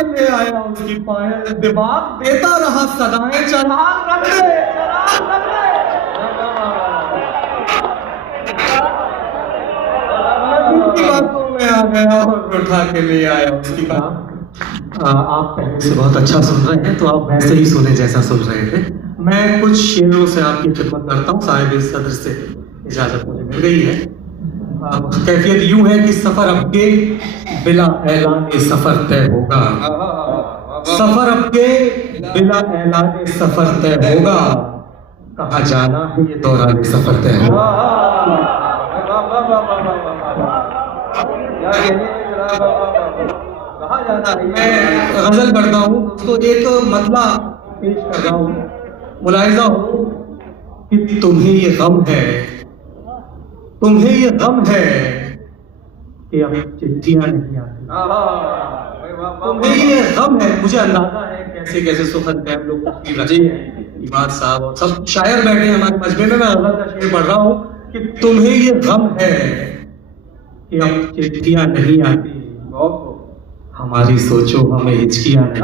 के ले आया उसकी पायल, दिमाग देता रहा सदाएं, चढ़ान रख ले, चढ़ान रख ले। की बातों में आ गया और उठा के ले आया उसकी बात। आप पहले से बहुत अच्छा सुन रहे हैं, तो आप वैसे ही सुने जैसा सुन रहे थे। मैं कुछ शेरों से आपकी खिदमत करता हूँ। साहिब सदर से इजाजत मुझे मिल गई है। कैफियत यूं है कि सफर अब के बिला ऐलान सफर तय होगा, सफर अब के बिला ऐलान सफर तय होगा, कहाँ जाना है ये दौरान सफर तय होगा। मैं गजल करता हूँ दोस्तों, एक मतला पेश कर रहा हूँ। मुलाहिजा हो कि तुम्हें ये गम है, तुम्हें ये गम है कि अब चिट्ठियां नहीं आती। तुम्हें ये गम है। मुझे अंदाजा है कैसे कैसे सुखद टाइम लोग तस्वीर रचे हैं, इमाद साहब और सब शायर बैठे हैं हमारे मजमे में। मैं गजल का शेर पढ़ रहा हूँ कि तुम्हें ये गम है कि अब चिट्ठियां नहीं आती, हमारी सोचो हमें हिचकियां नहीं।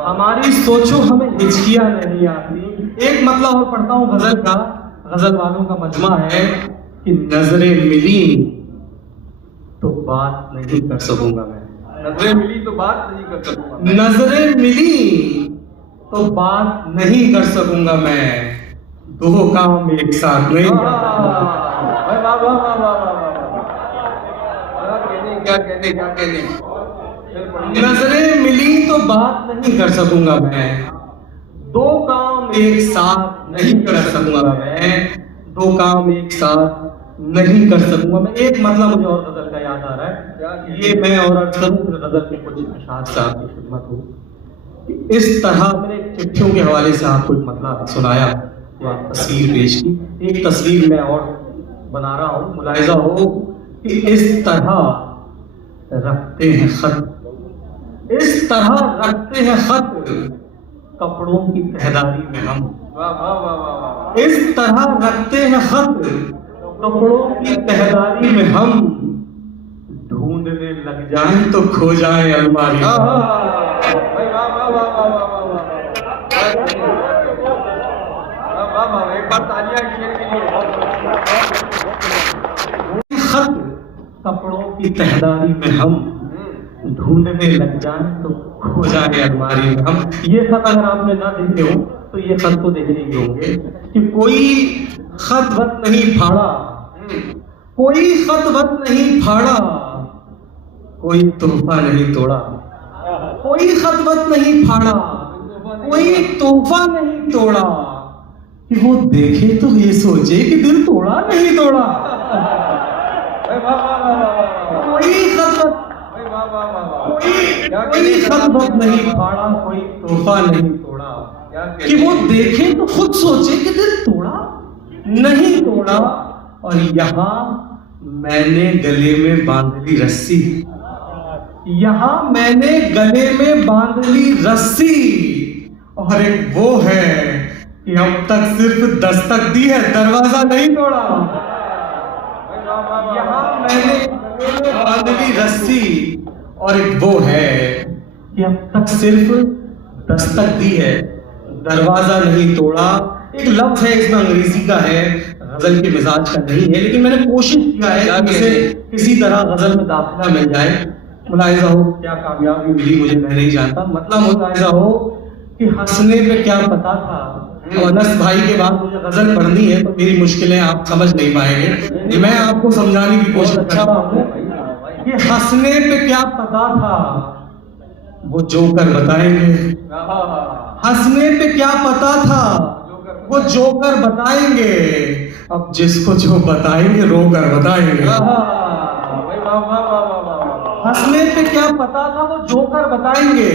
हमारी सोचो हमें हिचकियां नहीं आती। एक मतलब और पढ़ता हूँ गजल का, गजल वालों का मजमा है कि नजरें मिली तो बात नहीं कर सकूंगा मैं, नजरें मिली तो बात नहीं कर सकूंगा, नजरें मिली तो बात नहीं कर सकूंगा मैं, दो काम एक साथ नहीं। क्या कहने नजरें मिली तो बात नहीं कर सकूंगा मैं, दो काम एक साथ नहीं कर सकूंगा मैं, दो काम एक साथ नहीं कर सकूंगा मैं। एक मतलब मुझे और गजल का याद आ रहा है, ये मैं और अर्ज करूं फिर गजल के कुछ अशार साहब की खिदमत हो। इस तरह मैंने चिट्ठियों के हवाले से आपको एक मतलब सुनाया, तस्वीर पेश की। एक तस्वीर मैं और बना रहा हूँ। मुलाहिजा हो कि इस तरह रखते हैं खत, इस तरह रखते हैं खत कपड़ों की तहदारी में हम, इस तरह रखते हैं खत कपड़ों की तहदारी में हम, ढूंढने लग जाएं तो खो जाए अलमारी। खत कपड़ों की तहदारी में हम, ढूंढने लग जाएं तो खो जाए अलमारी में हम। ये खत अगर आपने ना देखे हो तो ये खत तो देखने ही होंगे कि कोई खत वत नहीं फाड़ा, कोई खत वत नहीं फाड़ा, कोई तोहफा नहीं तोड़ा, कोई खत वत नहीं फाड़ा, कोई तोहफा नहीं तोड़ा, कि वो देखे तो ये सोचे कि दिल तोड़ा नहीं तोड़ा। कोई खत वत कोई खत वत नहीं फाड़ा, कोई तोहफा नहीं तोड़ा, कि वो देखे तो खुद सोचे कि दिल तोड़ा नहीं तोड़ा। और यहाँ मैंने गले में बांध ली रस्सी, यहाँ मैंने गले में बांध ली रस्सी, और एक वो है कि अब तक सिर्फ दस्तक दी है, दरवाजा नहीं तोड़ा। यहाँ मैंने गले में बांध ली रस्सी, और एक वो है कि अब तक सिर्फ दस्तक दी है, दरवाजा नहीं तोड़ा। एक लफ्ज है इसमें अंग्रेजी का है, गजल के मिजाज का नहीं है, लेकिन मैंने कोशिश किया है कि इसे किसी तरह गजल में दाखिला मिल जाए। मुलाहिजा हो क्या कामयाबी मिली मुझे मैं नहीं जानता। मतलब मुलाहिजा हो कि हंसने पे क्या पता था। तो अनस भाई के बाद मुझे गजल पढ़नी है तो मेरी मुश्किलें आप समझ नहीं पाएंगे, मैं आपको समझाने की कोशिश कर रहा हूँ कि हंसने पे क्या पता था वो जोकर बताएंगे, हंसने पे क्या पता था वो जोकर बताएंगे, अब जिसको जो बताएंगे रोकर बताएंगे। हंसने पे क्या पता था वो जोकर बताएंगे,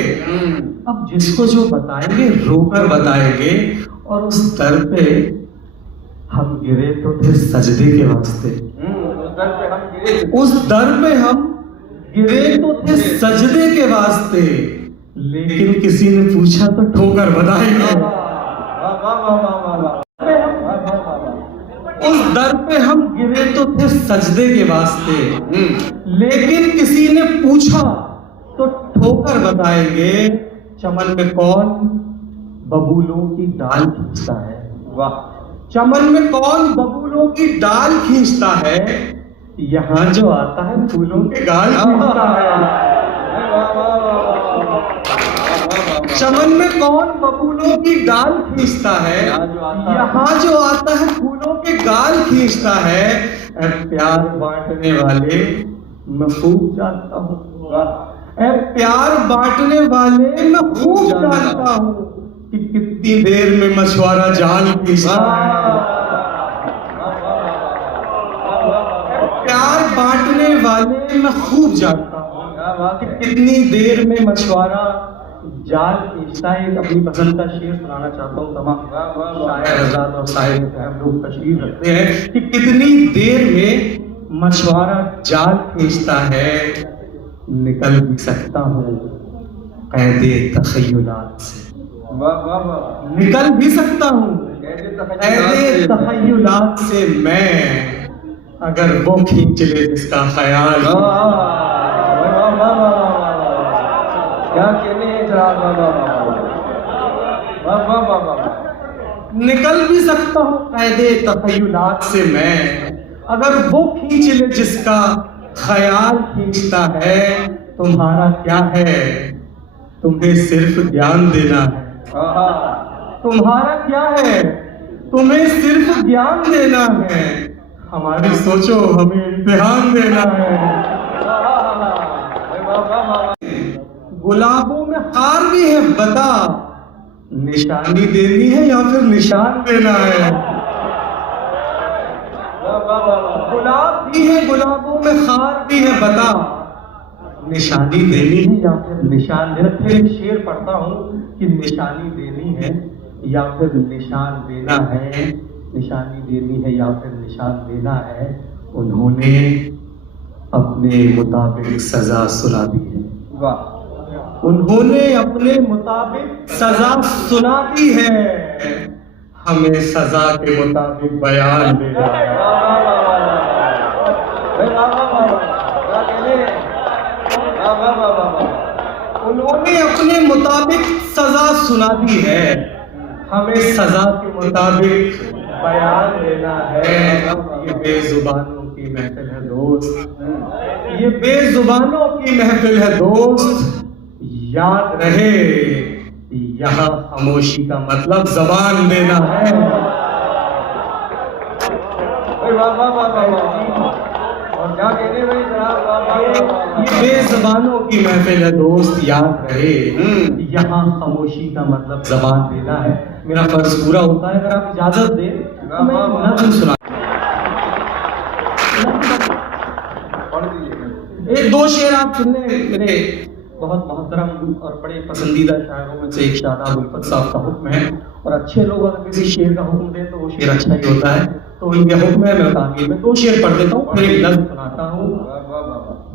अब जिसको जो बताएंगे रोकर बताएंगे। और उस दर पे हम गिरे तो थे सजदे के वास्ते, उस दर पे हम गिरे तो थे सजदे के वास्ते, लेकिन किसी ने पूछा तो ठोकर बताएंगे। उस दर पे हम गिरे तो थे सजदे के वास्ते, लेकिन किसी ने पूछा तो ठोकर बताएंगे, चमन में कौन बबूलों की डाल खींचता है। वाह। चमन में कौन बबूलों की डाल खींचता है, यहाँ जो आता है फूलों के गाल खींचता है। चमन में कौन बबूलों की डाल खींचता है, यहाँ जो आता है फूलों के गाल खींचता है। ऐ प्यार बांटने वाले मैं खूब जानता हूँ, ऐ प्यार बांटने वाले मैं खूब जानता हूँ कि कितनी देर में मछुआरा जाल खींचता है। प्यार बांटने वाले मैं खूब जानता हूँ कि कितनी देर में मछुआरा जाल खींचता है। अपनी पसंद का शेर सुनाना चाहता हूँ तमाम शायर हज़रात और साहिब हम लोग तशरीफ रखते हैं कि कितनी देर में मछुआरा जाल खींचता है। निकल भी सकता हूँ कैदे तख़य्युलात से, निकल भी सकता हूँ कैदे तख़य्युलात से मैं, अगर वो खींच ले जिसका ख्याल। क्या कहने हैं जनाब। निकल भी सकता हूँ कैदे तख़य्युलात से मैं, अगर वो खींच ले जिसका ख्याल खींचता है। तुम्हारा क्या है, तुम्हें सिर्फ ज्ञान देना है। तुम्हारा क्या है, तुम्हें सिर्फ ज्ञान देना है। हमारी सोचो हमें इम्तिहान देना है। गुलाबों में हार भी है, बता निशानी देनी है या फिर निशान देना है। गुलाब भी है, गुलाबों में हार भी है, बता निशानी देनी है या फिर निशान देना। फिर एक शेर पढ़ता हूँ कि निशानी देनी है या फिर निशान देना है, निशानी देनी है या फिर निशान देना है। उन्होंने अपने मुताबिक सजा सुना दी है। वाह। उन्होंने अपने मुताबिक सजा सुना दी है, हमें सजा के मुताबिक बयान देना है। उन्होंने अपने मुताबिक सजा सुना दी है, हमें सजा के मुताबिक बयान देना है। ये बेजुबानों की महफिल है दोस्त, ये बेजुबानों की महफिल है दोस्त। याद रहे यहाँ खामोशी का मतलब जबान देना है। और क्या कहने भाई जनाब। ये बेजुबानों की महफिल है दोस्त, याद रहे यहाँ खामोशी का मतलब जबान देना है। मेरा फर्ज पूरा होता है, अगर आप इजाजत दें तो मैं नज़्म सुना। एक दो शेर आप सुनने, मेरे बहुत मोहतरम और बड़े पसंदीदा शायरों में से एक शादाब उल्फत साहब का हुक्म है, और अच्छे लोग अगर किसी शेर का हुक्म दें तो वो शेर अच्छा ही होता है। तो उनके हुक्म है, मैं तामीर में दो शेर पढ़ देता हूँ, फिर एक नज़्म सुनाता हूँ।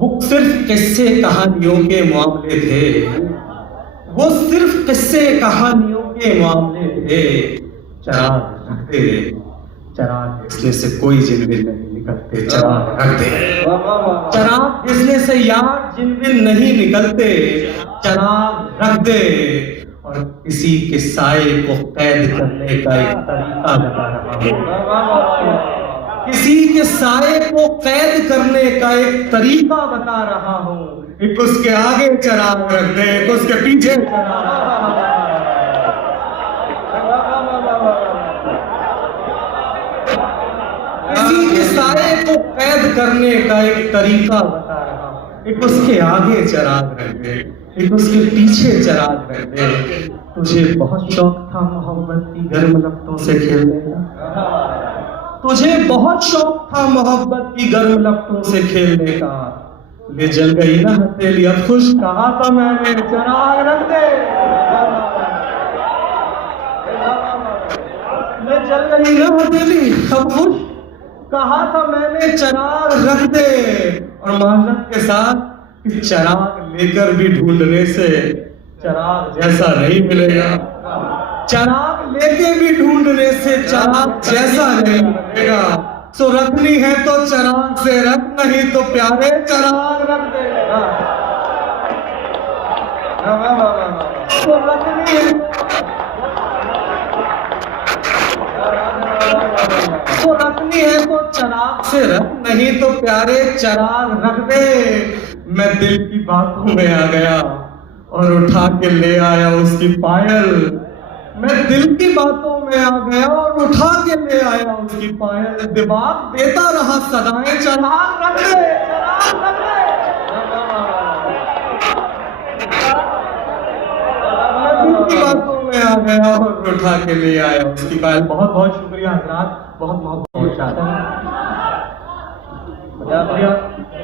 वो सिर्फ किस्से कहानियों के मामले थे, वो सिर्फ किस्से कहानियों के मामले थे। चराग रखते, चराग इसलिए से कोई जिनविन नहीं निकलते। चराग रख दे, चराग जिसने से यार जिनविन नहीं निकलते। चराग रख दे, और किसी के साए को कैद करने का एक तरीका बता रहा हूँ। किसी के साए को कैद करने का एक तरीका बता रहा हूँ। एक उसके आगे चराग रख दे, एक उसके पीछे चराग। किसी के साए को कैद करने का एक तरीका बता रहा हूँ। एक उसके आगे चराग रख दे, एक उसके पीछे चराग रख दे। तुझे बहुत शौक था मोहब्बत की गर्म लपटों से खेलने का, तुझे बहुत शौक था मोहब्बत की गर्म लपटों से खेलने का। ले जल गई ना हथेली अब खुश, कहा था मैंने चराग रख दे। ले जल गई ना हथेली अब खुश, कहा था मैंने चराग रख दे। और माजरत के साथ कि चराग लेकर भी ढूंढने से चराग जैसा नहीं मिलेगा। चराग लेके भी ढूंढने से चराग जैसा नहीं मिलेगा। सो रखनी है तो चराग से रख, नहीं तो प्यारे चराग रख दे। तो रखनी है तो चराग से रख, नहीं तो प्यारे चराग रख दे। मैं दिल की बातों में आ गया और उठा के ले आया उसकी पायल। मैं दिल की बातों में आ गया और उठा के ले आया उसकी पायल। दिमाग देता रहा सदाएं, चराग रख दे, चराग रख दे। मैं दिल की बातों में आ गया और उठा के ले आया उसकी पायल। बहुत बहुत शुक्रिया हजरात, बहुत बहुत चाहता हूँ।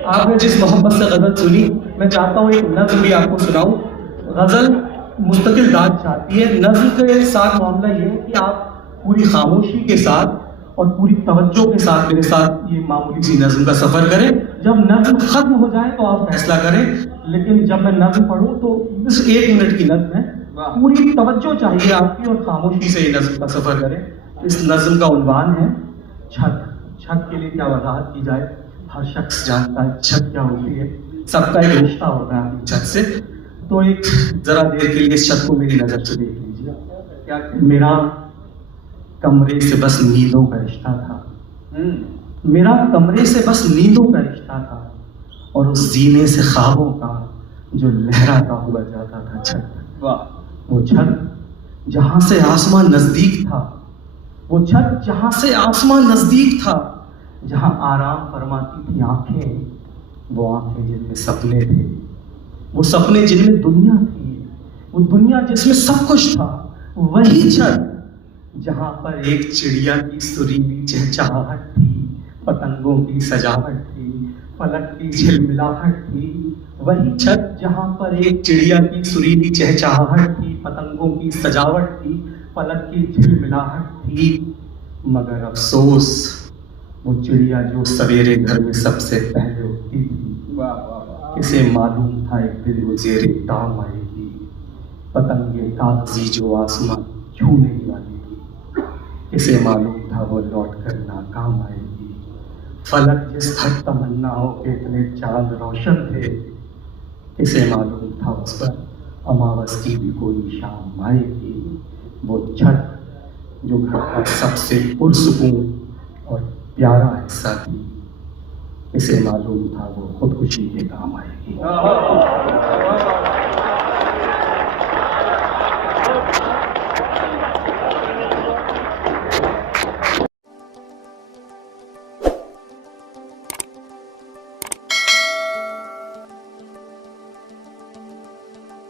आपने जिस मोहब्बत से गजल सुनी, मैं चाहता हूँ एक नज़्म भी आपको सुनाऊं। गजल मुस्तकिल दाद चाहती है। नज़्म के साथ मामला ये है कि आप पूरी खामोशी के साथ और पूरी तवज्जो के साथ मेरे साथ ये मामूली सी नज़्म का सफ़र करें। जब नज़्म ख़त्म हो जाए तो आप फैसला करें, लेकिन जब मैं नज़्म पढ़ूँ तो बस 1 मिनट की नज़्म है, पूरी तवज्जो चाहिए आपकी और खामोशी से ये नज़्म का सफ़र करें। इस नज़्म का उन्वान है छत। छत के लिए क्या वजाहत की जाए, हर शख्स जानता है छत क्या होती है, सबका एक रिश्ता होता है छत से। तो एक जरा देर के लिए इस छत को मेरी नजर से देख लीजिए। क्या मेरा कमरे से बस नींदों का रिश्ता था, मेरा कमरे से बस नींदों का रिश्ता था, और उस जीने से ख्वाबों का जो लहराता हुआ जाता था छत। वो छत जहां से आसमान नजदीक था, वो छत जहां से आसमान नजदीक था, जहां आराम फरमाती थी आंखें, वो आंखें जिनमें सपने थे, वो सपने जिनमें दुनिया थी, वो दुनिया जिसमें सब कुछ था। वही छत जहां पर एक चिड़िया की सुरीली चहचहाहट थी, पतंगों की सजावट थी, फलक की झिलमिलाहट थी। वही छत जहां पर एक चिड़िया की सुरीली चहचहाहट थी, पतंगों की सजावट थी, फलक की झिलमिलाहट थी। मगर अफसोस, वो चिड़िया जो सवेरे घर में सबसे पहले उठती थी, इसे मालूम था एक दिन वो ज़ेरे दाम आएगी। पतंगे कागजी जो आसमान छूने ही वाली थी, इसे मालूम था वो लौट कर नाकाम आएगी। फलक जिस हर तमन्नाओं के इतने चांद रोशन थे, इसे मालूम था उस पर अमावस की भी कोई शाम आएगी। वो छत जो घर का सबसे पुरसुकून और प्यारा हिस्सा थी, इसे मालूम था वो खुदकुशी के काम आएगी।